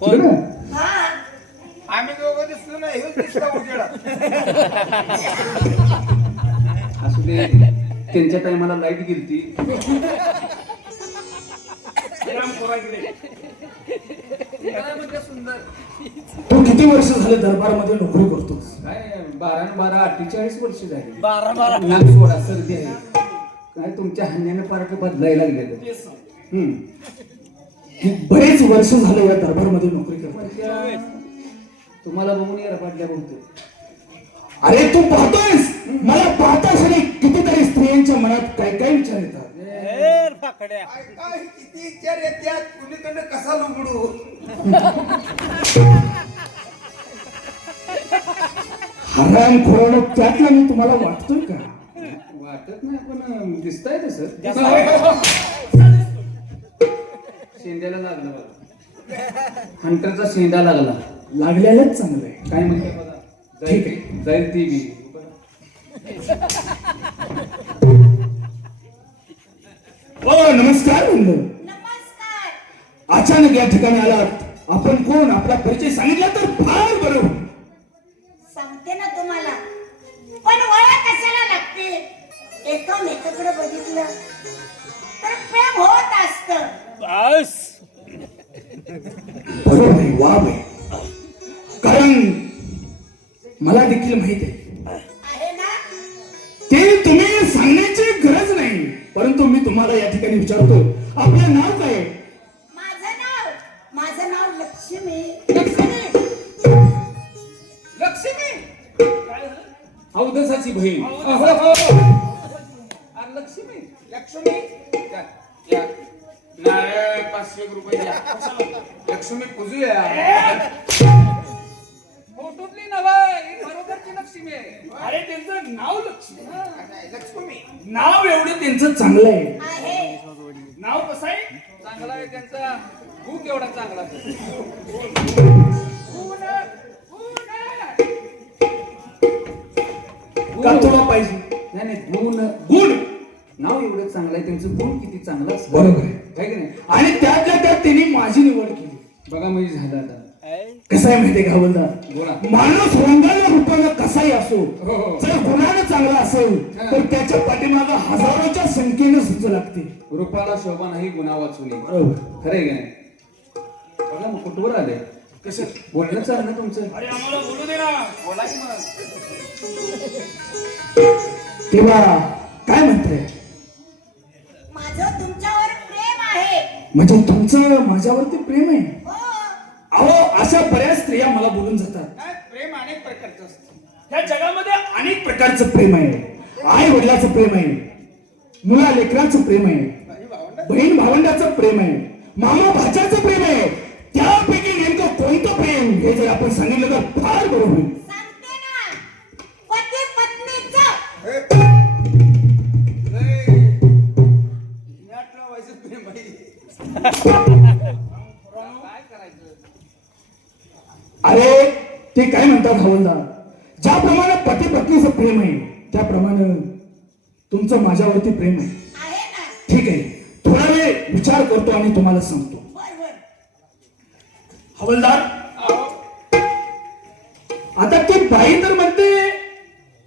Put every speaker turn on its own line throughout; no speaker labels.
बरं?
हा.
आम्ही दोघं दिसलो ना हेच दिसला उजेडा
असू दे. त्यांच्या टायमाला लाइट गेलती.
काय सुंदर.
तू किती वर्ष झाले दरबारमध्ये नोकरी करतोस?
काय बारा न बारा अठ्ठेचाळीस वर्ष झाली.
बारा बारा
नाक सोडा सर्दी आहे. काय तुमच्या हंड्याने पार्क बदलायला लागले
बरेच वर्ष झाले या दरबारमध्ये नोकरी करतोस
तुम्हाला बघून यार पाडल्या बहुतेक
अरे तू पाहतोयस? मला पाहतास आणि कितीतरी स्त्रियांच्या मनात काय काय विचार येतात?
काय काय किती विचार येतात? कुणीकडनं कसा लुगडू?
हराम त्यातला मी तुम्हाला वाटतोय का?
वाटत नाही पण दिसताय तसं शेंद्याला लागलं बघा. हंटरचा शेंडा लागला.
लागलेलंच चांगलं आहे.
काय म्हणते बघा?
ठीक
जाईल जाईल ती बी
हो नमस्कार म्हणलं
नमस्कार.
अचानक या ठिकाणी आलात. आपण कोण? आपला परिचय सांगितला तर फार बरं.
सांगते ना तुम्हाला. पण वया कशाला लागते? एकामेकाकडे बघितलं. तर प्रेम होत असत.
बरोबर आहे वाव आहे. कारण मला देखील माहीत आहे. ते तुम्ही सांगण्याची गरज नाही. परंतु मी तुम्हाला या ठिकाणी विचारतो आपलं नाव काय आहे?
माझं नाव माझं नाव लक्ष्मी. लक्ष्मी?
लक्ष्मी
अवदसाची बहीण.
हो, हो. लक्ष्मी? लक्ष्मी. नाही पाचशे एक रुपये द्या. लक्ष्मी पूजूया. फोटोतली नवा बरोबरची लक्ष्मी आहे.
अरे त्यांचं नाव लक्ष्मी.
हा, लक्ष्मी.
नाव एवढं त्यांचं चांगलं आहे. नाव कसं आहे?
चांगला आहे त्यांचा. भूक एवढा चांगला.
का तुला पाहिजे.
नाही नाही गुण
गुण
नाव एवढं चांगलं आहे त्यांचं गुण किती चांगलं असतं.
बरोबर आहे.
की नाही?
आणि त्यातल्या त्यात त्यांनी माझी निवड केली.
बघा म्हणजे झालं आता.
कसं आहे माहितीये का हवलदार
बोला.
माणूस रंगानं रूपानं कसाही असो
हो, हो.
जर गुणानं चांगला असेल. तर त्याच्या पाठीमागं हजारोच्या संख्येनं सुद्धा लागते.
रूपाला शोभा नाही गुणा वाचुनी
बरोबर.
खरंय की नाही? बघा मग कुठवर आले?
कसं?
बोलणं चालणं तुमचं?
अरे आम्हाला बोलू दे ना.
बोला की मग.
तेव्हा काय म्हणताय?
माझं तुमच्यावर प्रेम आहे.
म्हणजे तुमचं माझ्यावरती प्रेम आहे?
हो.
अहो अशा बऱ्याच स्त्रिया मला बोलून जातात.
प्रेम अनेक प्रकारचं असतं.
या जगामध्ये अनेक प्रकारचं प्रेम आहे. आई वडिलाचं प्रेम आहे. मुला लेकराचं प्रेम आहे. बहीण भावंडाचं प्रेम आहे. मामा भाच्याचं प्रेम आहे. त्यापैकी नेमकं कोणतं प्रेम हे जर आपण सांगितलं तर फार बरं होईल. अरे ते काय म्हणतात हवलदार ज्याप्रमाणे पती पत्नीचं प्रेम आहे त्याप्रमाणे तुमचं माझ्यावरती प्रेम आहे. ठीक आहे. थोडा वेळ विचार करतो आणि तुम्हाला सांगतो. हवलदार? आता ती बाई तर म्हणते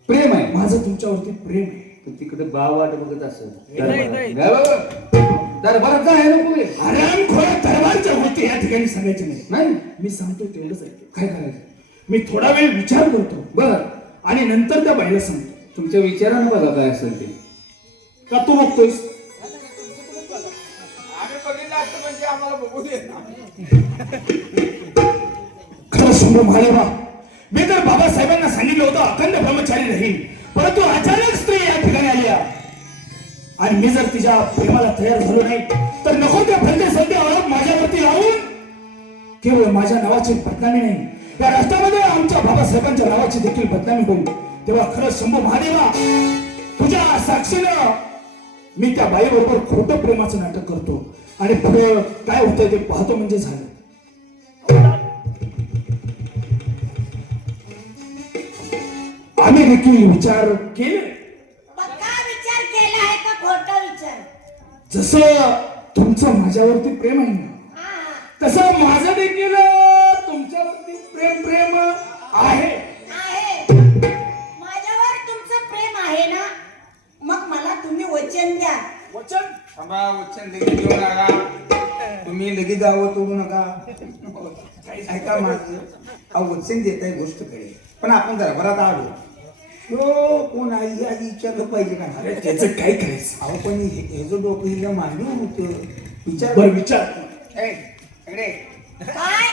प्रेम आहे.
माझं तुमच्यावरती प्रेम आहे.
तू तिकडे बाव वाट बघत असेल.
नाही, नाही.
दरबारात. जाय नको.
आराम खोया दरबारच्या गोष्टी या ठिकाणी सांगायच्या नाही.
नाही.
मी सांगतो तेवढंच आहे
काय करायचं?
मी थोडा वेळ विचार करतो.
बर.
आणि नंतर त्या बाईला सांगतो.
तुमच्या विचारानं बघा काय असेल ते.
का तू बघतोयस?
आम्ही बघितलं असतं म्हणजे आम्हाला बघू दे ना.
खरं समोर महादेवा मी तर बाबासाहेबांना सांगितलं होतं अखंड ब्रह्मचारी राहील परंतु अचानक स्त्री या ठिकाणी आली आणि मी जर तिच्या प्रेमाला तयार झालो नाही तर नको त्या फलते सध्या आरोप माझ्यावरती लावून. केवळ माझ्या नावाची बदनामी नाही या राष्ट्रामध्ये आमच्या बाबासाहेबांच्या नावाची देखील बदनामी होईल. तेव्हा खरं शंभू महादेवा तुझ्या साक्षीनं मी त्या बाईबरोबर खोटं प्रेमाचं नाटक करतो. आणि पुढे काय होतंय ते पाहतो म्हणजे झालं. आम्ही देखील विचार केले.
विचार केला आहे का खोटा विचार?
जसं तुमचं माझ्यावरती प्रेम आहे ना तसं माझं देखील तुमच्यावरती प्रेम प्रेम आहे.
माझ्यावर तुमचं प्रेम आहे ना? मग मला तुम्ही वचन द्या.
वचन?
थांबा वचन देखील देऊ नका. तुम्ही लगेच जावं तोडू नका. ऐका माझं. वचन देत आहे गोष्टकडे पण आपण दरबारात आलो ह्यो कोण आई आई विचारलं पाहिजे का?
अरे त्याचं काय करायचं?
अहो पण हे हे जो डोकं हिला मांडू होतं विचार.
बरं विचार.
ए, इकडे.
काय?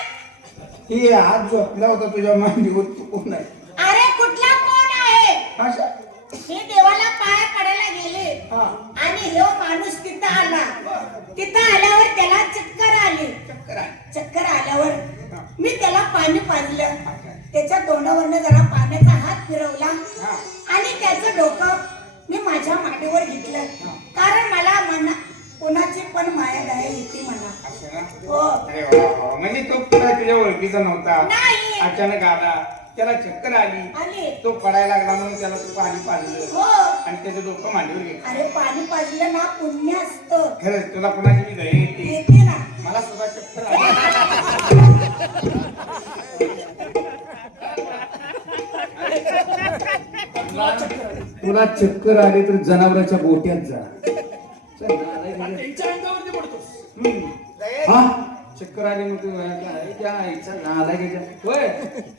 हे हात झोपला होता तुझ्या मांडीवर तू कोण आहे?
अरे कुठला आला त्याला चक्कर आली.
आली. तो पडायला लागला म्हणून त्याला तू पाणी पाजलं.
हो.
आणि त्याचं डोकं मांडीवर घेतलं
अरे पाणी पाजलं ना पुण्य असतं.
खरंच तुला कोणाची मी दया येते? मला सुद्धा चक्कर आली.
तुला चक्कर आली. तर जनावराच्या गोट्यात जा. हा? चक्कर आली मग त्या आईचा होय.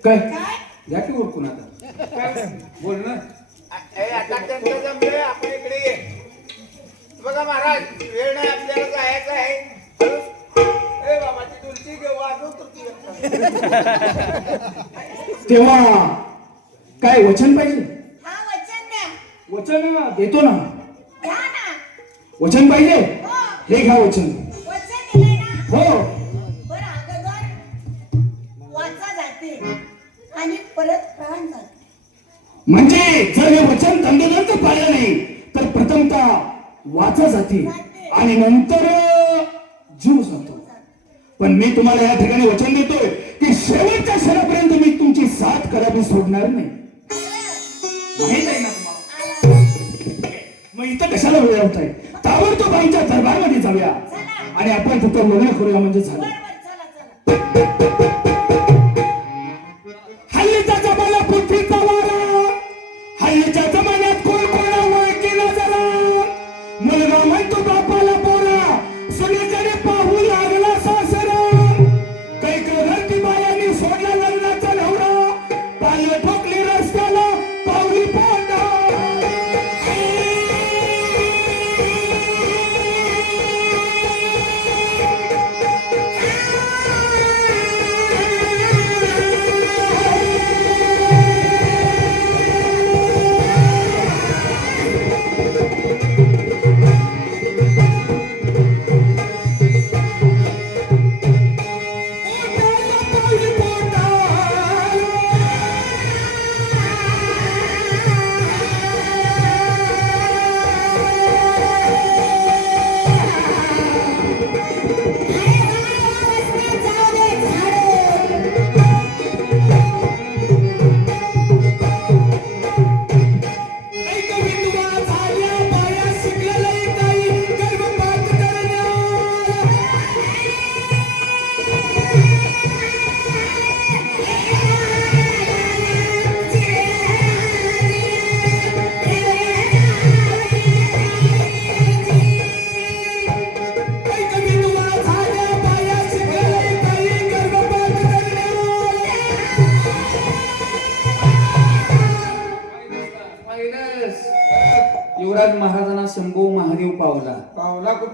काय? घ्या की ओळखून आता. काय? बोल ना.
आपण इकडे ये. बघा महाराज वेळ नाही आपल्याला जायचं आहे. ए तुलची घेऊ वाजव तुलची
तेव्हा काय वचन पाहिजे?
हा वचन
देतो ना. वचन पाहिजे?
हो.
हे घ्या वचन.
वचन दिलंय ना.
हो.
आणि परत प्राण जाते
म्हणजे जर हे वचन तंदोतंत पाळलं नाही तर प्रथमतः वाचा जाते आणि नंतर जीव जातो. पण मी तुम्हाला या ठिकाणी वचन देतोय की शेवटच्या क्षणापर्यंत मी तुमची साथ करावी सोडणार नाही. माहीत आहे ना मग इथं कशाला वेळ होत आहे ताबडतोब आईच्या दरबारमध्ये जाऊया. आणि आपण तिथं लग्न करूया म्हणजे झालं.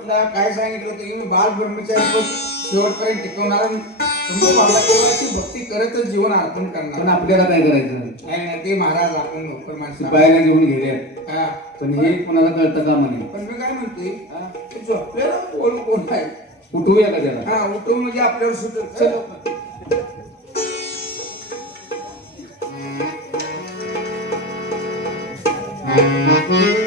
कुठला काय सांगितलं होतं की मी बाल ब्रह्मचारी शेवटपर्यंत टिकवणार देवाची भक्ती करतच जीवन अर्पण
पण
करणार
आपल्याला काय करायचं?
नाही नाही ते महाराज आपण नोकर माणसं.
शिपायाला घेऊन गेले.
हा.
पण हे कोणाला कळतं का म्हणे?
पण मी काय म्हणतोय
हा?
ते झोपलेला कोण कोण आहे?
उठवूया का त्याला?
हा उठून म्हणजे आपल्यावर सुटत चल.
लक्ष्मी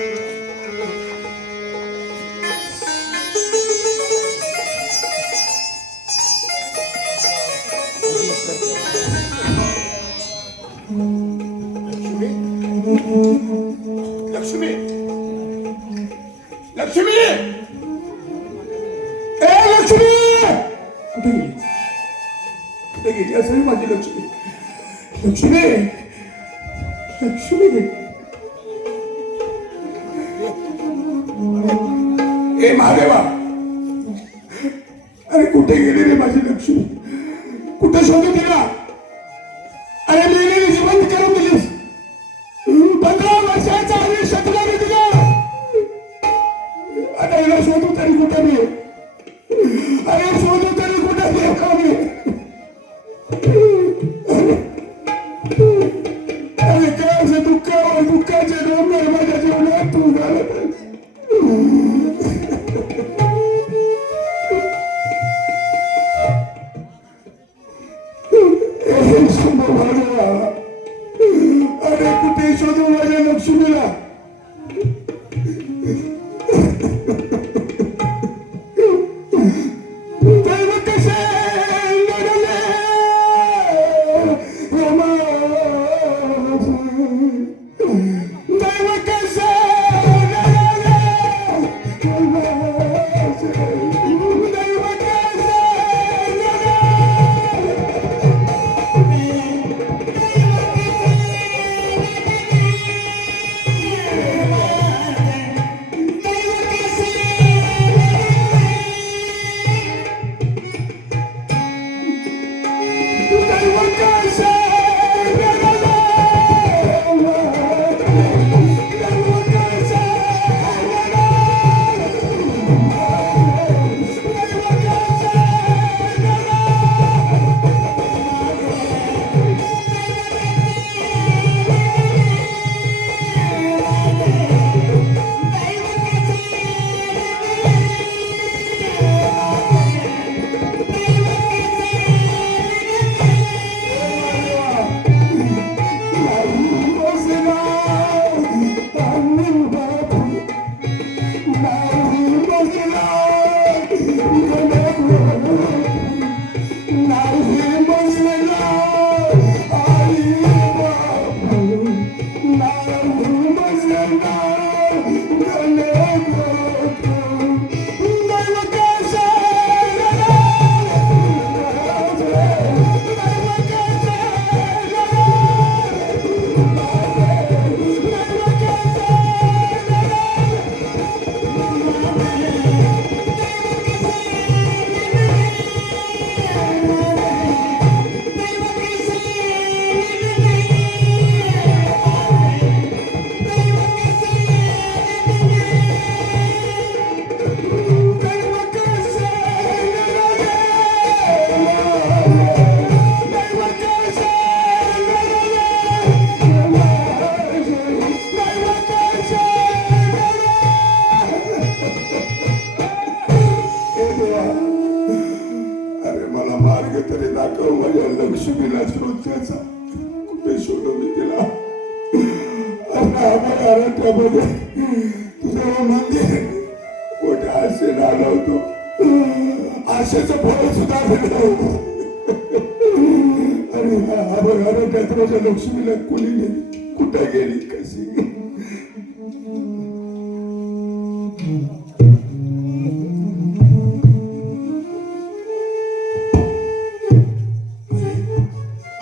कोणी नेली कुठं गेली कशी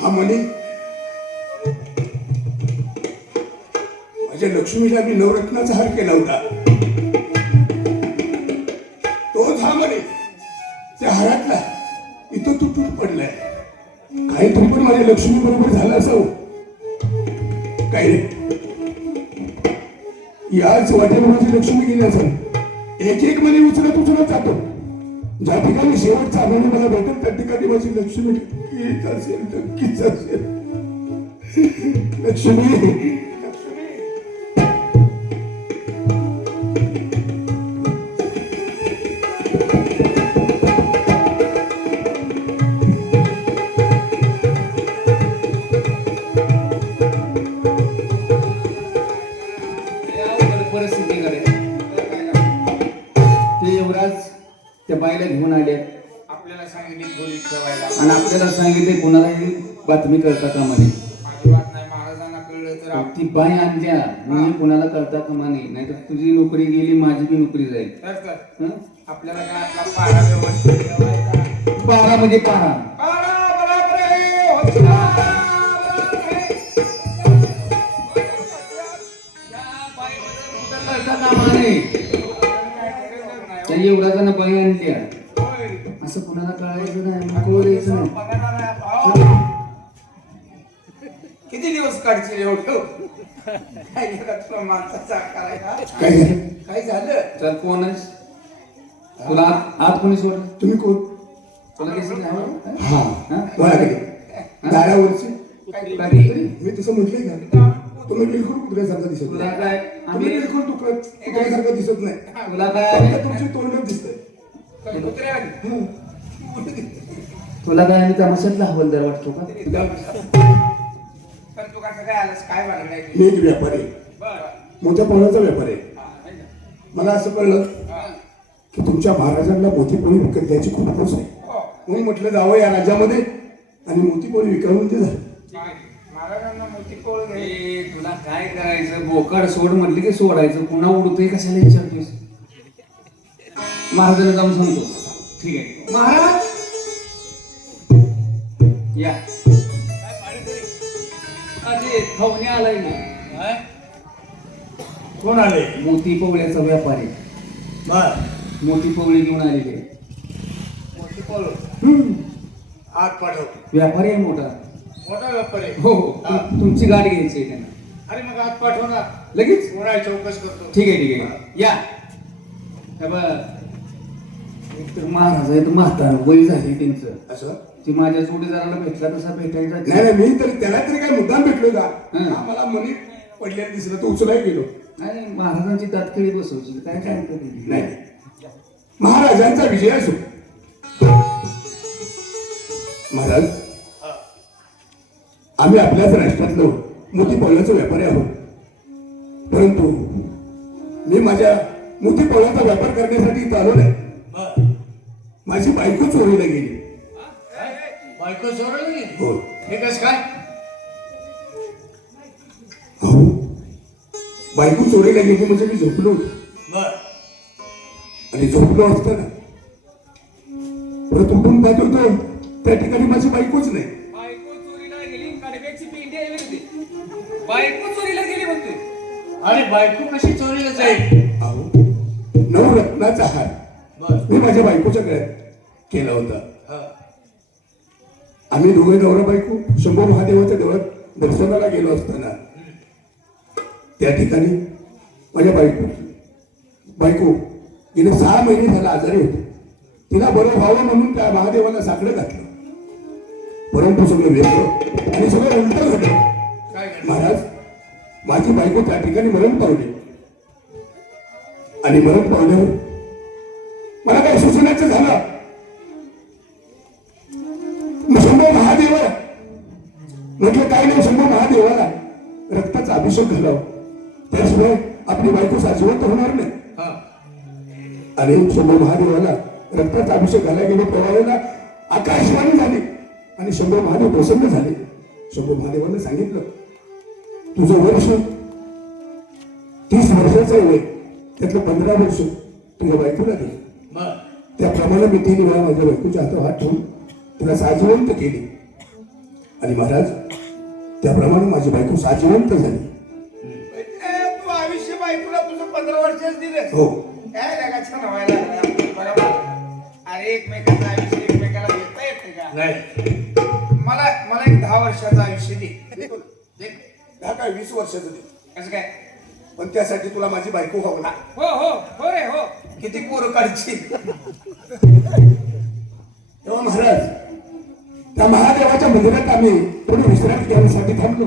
हा म्हणे माझ्या लक्ष्मीला मी नवरत्नाचा हार केला होता. तो हा त्या हारातला इथं तुटून पडलाय. काहीतरी पण माझ्या लक्ष्मी बरोबर झालं असावं. याच वाटेवर माझी लक्ष्मी गेली असेल एक एक मनी उचलत उचलत जातो. ज्या ठिकाणी शेवटचा अभिनय मला भेटेल त्या ठिकाणी माझी लक्ष्मी नक्कीच असेल नक्कीच असेल. लक्ष्मी लक्ष्मी
आले
आपल्याला सांगितली ठेवायला.
आणि आपल्याला सांगितले कुणालाही बातमी कळता कामा नये.
नाही महाराजांना कळलं तर
ती बाई आणल्या म्हणजे कुणाला कळता कामा नये. नाहीतर तुझी नोकरी गेली माझी बी नोकरी जाईल?
आपल्याला काय आपला पारा व्यवस्थित ठेवायचा?
बारा म्हणजे पारा.
नाही,
त्या युवराजानं बाई आणल्या. असं कुणाला कळायचं नाही नाही.
किती दिवस काढशील एवढं? काय तुला माणसाचा
काय झालं?
काय झालं?
चल कोण तुला आत आत कोणी सोड
तुम्ही कोण?
तुला नाही
हा. दारावरचे? मी तसं म्हटलंय का? तुम्ही बिलकुल कुत्र्यासारखं दिसत नाही.
काय
तुम्ही
आम्ही
बिलकुल तुकडा कुत्र्यासारखं दिसत नाही. तुमची तोंडच दिसतंय.
तुला काय आम्ही तमाशातला हवलदार वाटतो का?
पण तू कसं काय आलास? काय
मी एक व्यापारी. मोठ्या पाण्याचा व्यापारी. मला असं कळलं. की तुमच्या महाराजांना मोतीपोळी विकत द्यायची खूप हौस आहे.
हो,
म्हणून म्हटलं जावं या राज्यामध्ये आणि मोतीपोळी विकावून ते झालं
तुला काय करायचं? बोकड सोड म्हटलं की सोडायचं. पुन्हा उडतोय कशाला विचारतोस महाराजांना जाऊन सांगतो. ठीक आहे. महाराज! या. अरे खवणे आलाय ना
कोण आले?
मोती पवळ्याचा व्यापारी.
बर.
मोती पवळी घेऊन आलेले.
मोठी कोळ
हम्म.
आत पाठव
व्यापारी आहे मोठा.
मोठा व्यापार.
हो हो. तुम- तुमची गाडी घ्यायची आहे त्यांना.
अरे मग आत पाठव ना.
लगेच?
कोणा चौकस करतो.
ठीक आहे ठीक आहे. या. हे बघ. एक तर महाराज आहे तर म्हातारा वय झाली त्यांचं.
असं?
ती माझ्या जोडीदाराला भेटला तसा भेटायचा.
नाही नाही मी तरी त्याला तरी काय मुद्दाम भेटलो का?
हं.
हा, मला मनी पडलेलं दिसलं तो उचलाय गेलो.
नाही महाराजांची तात्काळी बसवची काय काय
नाही. महाराजांचा विजय असो. महाराज आम्ही आपल्याच राष्ट्रातलो मोती पवलाचा व्यापारी आहोत. परंतु मी माझ्या मोती पवलाचा व्यापार करण्यासाठी इथं आलो नाही. माझी बायको चोरीला गेली.
बायको सोडली
हो.
हे कस काय?
अहो बायको चोरीला गेली म्हणजे मी झोपलो होतो. आणि झोपलो असताना परत उठून पाहत होतो त्या ठिकाणी माझी बायकोच नाही.
बायको चोरीला गेली पेंडी बायको चोरीला गेली म्हणतोय.
अरे बायको कशी चोरीला जाईल?
अहो नऊ रत्नाचा हार. मी माझ्या बायकोच्या गळ्यात केला होता. आम्ही दोघे नवरा बायको शंभू महादेवाच्या देवळात दर्शनाला गेलो असताना त्या ठिकाणी माझ्या बायको बायको गेले सहा महिने झाला आजारी होते. तिला बरं व्हावं म्हणून त्या महादेवाला साकडं घातलं. परंतु सगळं वेगळं आणि सगळं उलट घडलं? महाराज माझी बायको त्या ठिकाणी मरण पावली. आणि मरण पावल्यावर मला काय सुचण्याचं झालं? मग शंभो महादेव म्हटलं काय नाही शंभो महादेवाला रक्ताचा अभिषेक घालावं त्याशिवाय आपली बायको साजिवंत होणार नाही.
हा.
आणि शंभो महादेवाला रक्ताचा अभिषेक घालायला गेलो प्रवाहाला आकाशवाणी झाली. आणि शंभो महादेव प्रसन्न झाले. शंभो महादेवानं सांगितलं तुझं वर्ष तीस वर्षाचं वय त्यातलं पंधरा वर्ष तुझ्या बायकोला
बर
त्याप्रमाणे मी तीन वेळा माझ्या बायकोच्या हातावर हात ठेवून तिला साजिवंत केली. आणि महाराज त्याप्रमाणे माझी बायको साजिवंत झाली.
तू आयुष्य बायकोला तुझं पंधरा वर्षच दिलं
हो.
काय व्हायला? बरोबर? अरे एकमेकाचं आयुष्य एकमेकाला देता येते का?
नाही.
मला मला एक दहा वर्षाचं आयुष्य दे. दे.
हा काय वीस वर्षाचं दे.
कसं काय?
पण त्यासाठी तुला माझी बायको हवं ना?
हो हो. किती पोरं काढची
तेव्हा महाराज त्या महादेवाच्या मंदिरात आम्ही थोडी विश्रांती घेण्यासाठी थांबलो.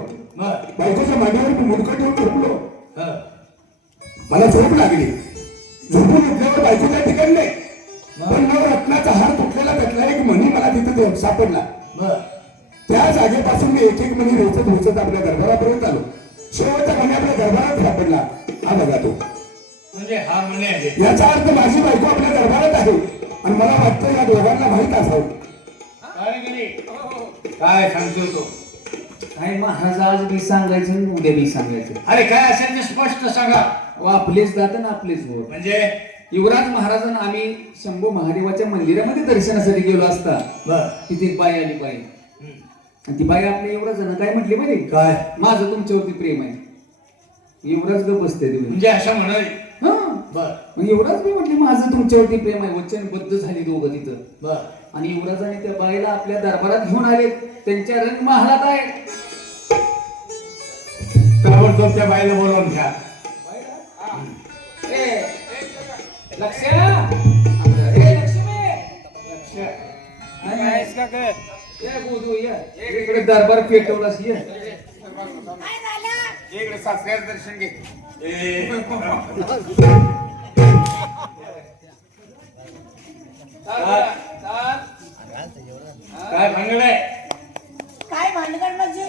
बायकोच्या मांडीवर मी मुडकं ठेवून झोपलो. मला झोप लागली. झोपून उठल्यावर बायको ठिकाणी नाही. पण मग रत्नाचा हार तुटलेला त्यातला एक मणी मला तिथे सापडला. त्या जागेपासून मी एक एक मणी वेचत वेचत आपल्या गर्भारापर्यंत आलो. शेवटचा मणी आपल्या गर्भारात सापडला. हा बघा तो. याचा अर्थ माझी बायको आपल्या दरबारात आहे. आणि मला वाटतं या दोघांना माहीत असावं.
काय सांगतो तो?
काय महाराज आज बी सांगायचं आणि उद्या बी सांगायचं?
अरे काय असेल ते स्पष्ट सांगा.
अहो, आपलेच जात ना आपलेच होत
म्हणजे?
युवराज महाराजांना आम्ही शंभू महादेवाच्या मंदिरामध्ये दर्शनासाठी गेलो असता.
बर.
तिथे एक बाई आली बाई. आणि ती बाई आपल्या युवराजांना काय म्हटली माहिती
काय?
माझं तुमच्यावरती प्रेम आहे. युवराज ग बसते तुम्ही
म्हणजे असं म्हणाल.
हा.
बर.
मग युवराज मी म्हटली माझं तुमच्यावरती प्रेम आहे वचनबद्ध झाली दोघं तिथं.
बर.
आणि युवराजाने त्या बाईला आपल्या दरबारात घेऊन आले. त्यांच्या रंग महालात आहेत
ताबडतोब त्या बाईला बोलावून घ्या.
इकडे दरबार पेटवलास ये.
काय झालं?
इकडे सासऱ्याचं दर्शन घे.
काय भांगडे
काय भानगड म्हणजे?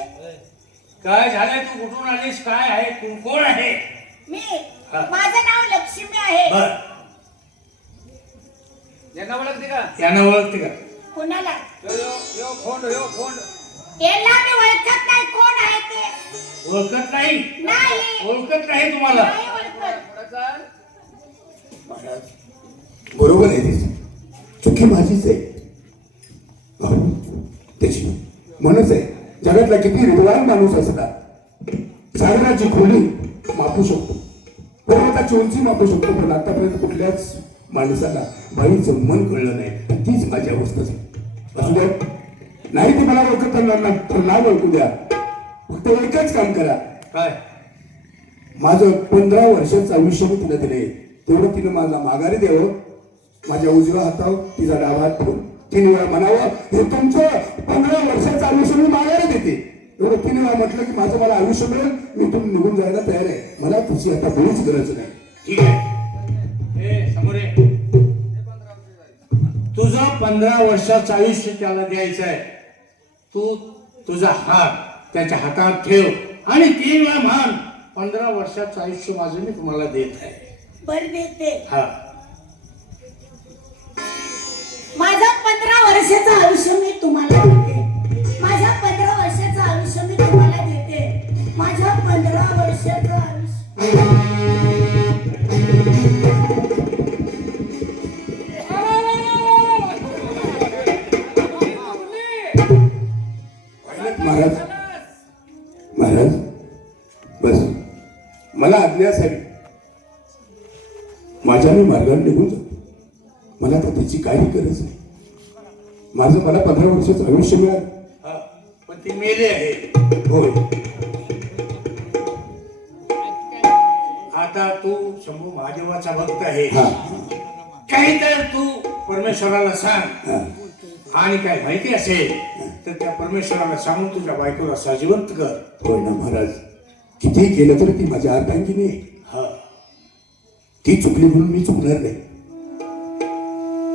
काय झालंय? तू कुठून आलीस? काय आहे? तू कोण आहे?
मी
हा.
माझं नाव लक्ष्मी आहे.
बर.
यांना ओळखते का?
यानं ओळखते का?
कुणाला?
यो, यो, यो, फोंड
याला मी ओळखत नाही. कोण आहे?
ओळखत नाही?
नाही.
ओळखत नाही तुम्हाला?
बरोबर आहे तिची चुकी माझीच आहे. त्याची म्हणूनच आहे. जगातला किती विद्वान माणूस असला सागराची खोली मापू शकतो. पर्वताची उंची मापू शकतो पण आतापर्यंत कुठल्याच माणसाला बाईचं मन कळलं नाही. तीच माझी अवस्था आहे असू द्या. नाही ते मला ओळखत नाही तर नाव ओळखू द्या. फक्त एकच काम करा.
काय?
माझं पंधरा वर्षाचं आयुष्य मी तिला दिले तेवढं तिनं मला माघारी द्यावं. माझ्या उजव्या हातावर तिचा डावा हात ठेवून तीन वेळा म्हणावं हे तुमचं पंधरा वर्षाचं आयुष्य मी माघारी देते. एवढं तीन वेळा म्हटलं की माझं मला आयुष्य मिळेल. मी इथून निघून जायला तयार आहे. मला तुझी आता बोलूच गरज नाही
ठीक आहे. समोरे तुझं पंधरा वर्षाचं आयुष्य त्याला द्यायचं आहे. तू तुझा हात. त्याच्या हातात ठेव. आणि तीन वेळा म्हण पंधरा वर्षाचं आयुष्य माझं मी तुम्हाला देत आहे.
बर देते.
हा.
माझं पंधरा वर्षाचं आयुष्य मी तुम्हाला देते.
माझं मला पंधरा वर्षाचं आयुष्य मिळालं.
पण ती मेले आहे.
होय.
आता तू शंभू महादेवाचा भक्त आहे. काही तर तू परमेश्वराला सांग. आणि काय माहिती असेल तर त्या परमेश्वराला सांगून तुझ्या बायकोला सजीवंत कर.
होय ना महाराज. किती केलं तरी ती माझ्या आहे
हा.
ती चुकली म्हणून मी चुकणार नाही.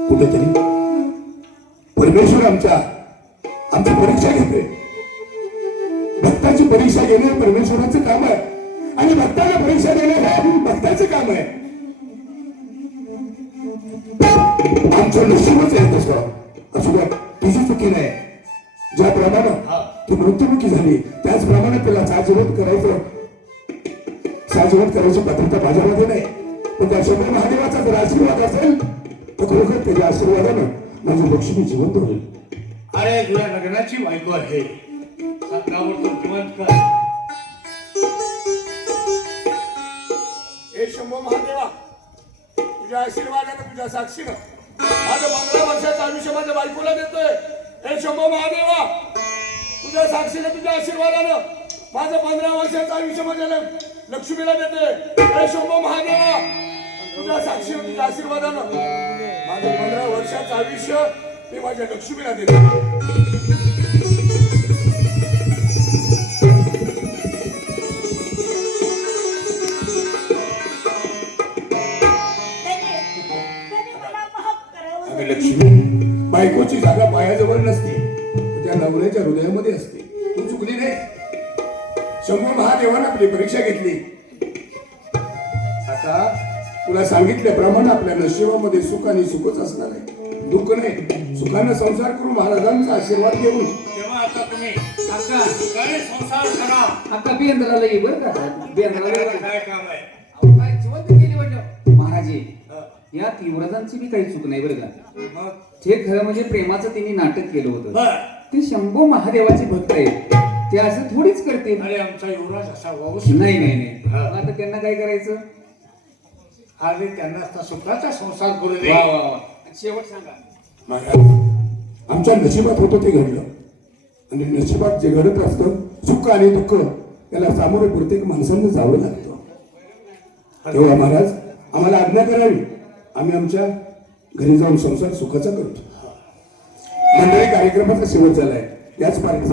कुठेतरी परमेश्वर आमच्या आमची परीक्षा घेतोय. भक्ताची परीक्षा घेणे परमेश्वराचं काम आहे. आणि भक्ताला परीक्षा देणे हे भक्ताचं काम आहे. आमचं नशीबच आहे तसं. असू द्या तिची चुकी नाही. ज्याप्रमाणे ती मृत्युमुखी झाली त्याचप्रमाणे त्याला साजीवत करायचं. साजीवत करायची पात्रता माझ्यामध्ये नाही. पण त्या शंभर महादेवाचा जर आशीर्वाद असेल तर खरोखर त्याच्या आशीर्वादानं माझी लक्ष्मी जिवंत होईल
अरे तुझ्या लग्नाची बायको आहे. ताबडतोब जिवंत कर.
हे शंभो महादेवा तुझ्या आशीर्वादानं तुझ्या साक्षीनं माझं पंधरा वर्षाचं आयुष्य माझ्या बायकोला देतोय. हे शंभो महादेवा तुझ्या साक्षीनं तुझ्या आशीर्वादानं माझं पंधरा वर्षाचं आयुष्य माझ्या लक्ष्मीला देतोय. हे शंभो महादेवा तुझ्या साक्षीनं तुझ्या आशीर्वादानं माझं पंधरा वर्षाचं आयुष्य मी माझ्या लक्ष्मीला
अगं लक्ष्मी. बायकोची जागा पायाजवळ नसते त्या नवऱ्याच्या हृदयामध्ये असते. तू चुकली नाही. शंभू महादेवानं आपली परीक्षा घेतली. तुला सांगितल्याप्रमाणे आपल्या नशिबामध्ये सुख आणि सुखच असणार आहे. दुःख नाही. सुखानं संसार करून महाराजांचा आशीर्वाद घेऊन.
तेव्हा आता तुम्ही
अक्का
काय संसार करा.
अक्का बेंद्राला ये बरं का? बेंद्राला ये.
काय काम आहे?
अहो, काय जिवंत केली वाटलं महाराजे
हा.
या तीव्रतांची बी काही चूक नाही बरं का?
मग?
ते खरं म्हणजे प्रेमाचं त्यांनी नाटक केलं होतं.
बर.
ते शंभू महादेवाचे भक्त आहेत. ते असं थोडीच करतील.
अरे आमचा युवराज असा वाहूस
नाही नाही नाही.
हा.
मग आता त्यांना काय करायचं?
अरे त्यांना आता सुखाचा संसार करू दे
वा वा वा. शेवट सांगा.
महाराज आमच्या नशिबात होतं ते घडलं. आणि नशिबात जे घडत असतं सुख आणि दुःख याला सामोरे प्रत्येक माणसानं जावं लागतं. तेव्हा महाराज आम्हाला आज्ञा करावी. आम्ही आमच्या घरी जाऊन संसार सुखाचा करतो. मंडळी कार्यक्रमाचा शेवट झालाय. याच पार्टी